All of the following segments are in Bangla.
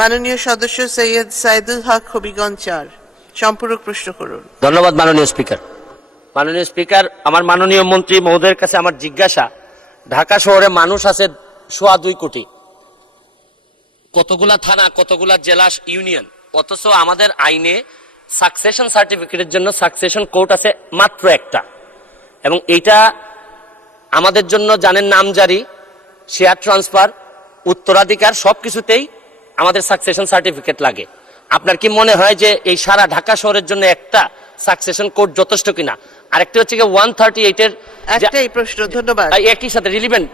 মাননীয় সদস্য সৈয়দ সাইদুল হক হবিগঞ্জ ৪ সম্পূরক প্রশ্ন করুন। ধন্যবাদ মাননীয় স্পিকার। মাননীয় স্পিকার, আমার মাননীয় মন্ত্রী মহোদয়ের কাছে আমার জিজ্ঞাসা, ঢাকা শহরে মানুষ আছে 2.25 কোটি, কতগুলা থানা, কতগুলা জেলা, ইউনিয়ন, অথচ আমাদের আইনে সাকসেশন সার্টিফিকেটের জন্য সাকসেশন কোর্ট আছে মাত্র একটা, এবং এইটা আমাদের জন্য জানেন নামজারি, শেয়ার ট্রান্সফার, উত্তরাধিকার সবকিছুতেই আমাদের সাকসেশন সার্টিফিকেট লাগে। আপনার কি মনে হয় যে এই সারা ঢাকা শহরের জন্য একটা সাকসেশন কোড যথেষ্ট কিনা? আরেকটি হচ্ছে 138 এর একটাই প্রশ্ন। ধন্যবাদ। একই সাথে রিলিভেন্ট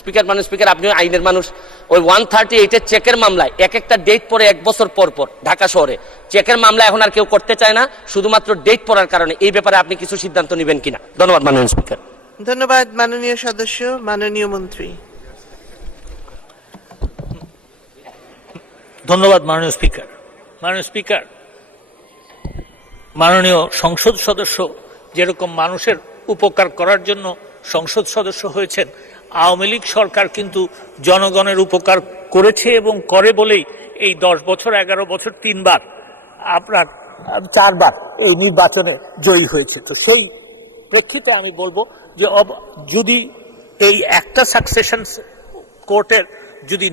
স্পিকার, মাননীয় স্পিকার, আপনি আইনের মানুষ, ওই 138 এর চেকের মামলায় একটা ডেট পরে 1 বছর পর পর ঢাকা শহরে চেকের মামলা এখন আর কেউ করতে চায় না, শুধুমাত্র ডেট পড়ার কারণে। এই ব্যাপারে আপনি কিছু সিদ্ধান্ত নেবেন কিনা? ধন্যবাদ মাননীয় স্পিকার। ধন্যবাদ মাননীয় সদস্য। মাননীয় মন্ত্রী। ধন্যবাদ মাননীয় স্পিকার। মাননীয় স্পিকার, মাননীয় সংসদ সদস্য যেরকম মানুষের উপকার করার জন্য সংসদ সদস্য হয়েছেন, আওয়ামী লীগ সরকার কিন্তু জনগণের উপকার করেছে এবং করে বলেই এই 10 বছর 11 বছর 3 বার, আপনার 4 বার এই নির্বাচনে জয়ী হয়েছে। তো সেই প্রেক্ষিতে আমি বলবো যে যদি এই একটা সাকসেশন কোর্টের যদি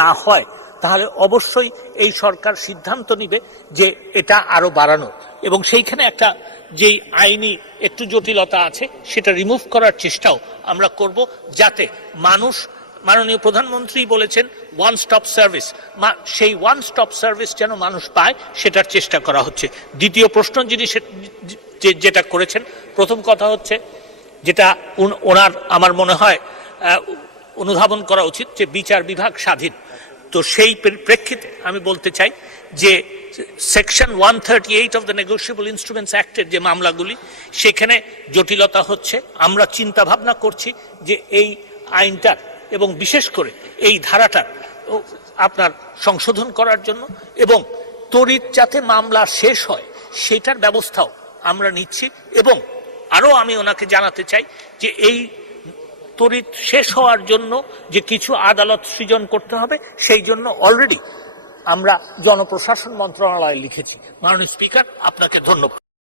না হয় তাহলে অবশ্যই এই সরকার সিদ্ধান্ত নিবে যে এটা আরো বাড়ানো, এবং সেইখানে একটা যেই আইনি একটু জটিলতা আছে সেটা রিমুভ করার চেষ্টাও আমরা করব, যাতে মানুষ, মাননীয় প্রধানমন্ত্রী বলেছেন ওয়ান স্টপ সার্ভিস, সেই ওয়ান স্টপ সার্ভিস যেন মানুষ পায় সেটার চেষ্টা করা হচ্ছে। দ্বিতীয় প্রশ্ন যিনি যেটা করেছেন, প্রথম কথা হচ্ছে যেটা ওনার আমার মনে হয় অনুধাবন করা উচিত যে বিচার বিভাগ স্বাধীন। তো সেই প্রেক্ষিতে আমি বলতে চাই যে section 138 of the negotiable instruments অ্যাক্টের যে মামলাগুলি, সেখানে জটিলতা হচ্ছে। আমরা চিন্তা ভাবনা করছি যে এই আইনটার এবং বিশেষ করে এই ধারাটার আপনার সংশোধন করার জন্য, এবং তড়িৎ যাতে মামলা শেষ হয় সেটার ব্যবস্থাও আমরা নিচ্ছি। এবং আরও আমি ওনাকে জানাতে চাই যে এই তড়িৎ শেষ হওয়ার জন্য যে কিছু আদালত সৃজন করতে হবে, সেই জন্য অলরেডি আমরা জনপ্রশাসন মন্ত্রণালয়ে লিখেছি। মাননীয় স্পিকার, আপনাকে ধন্যবাদ।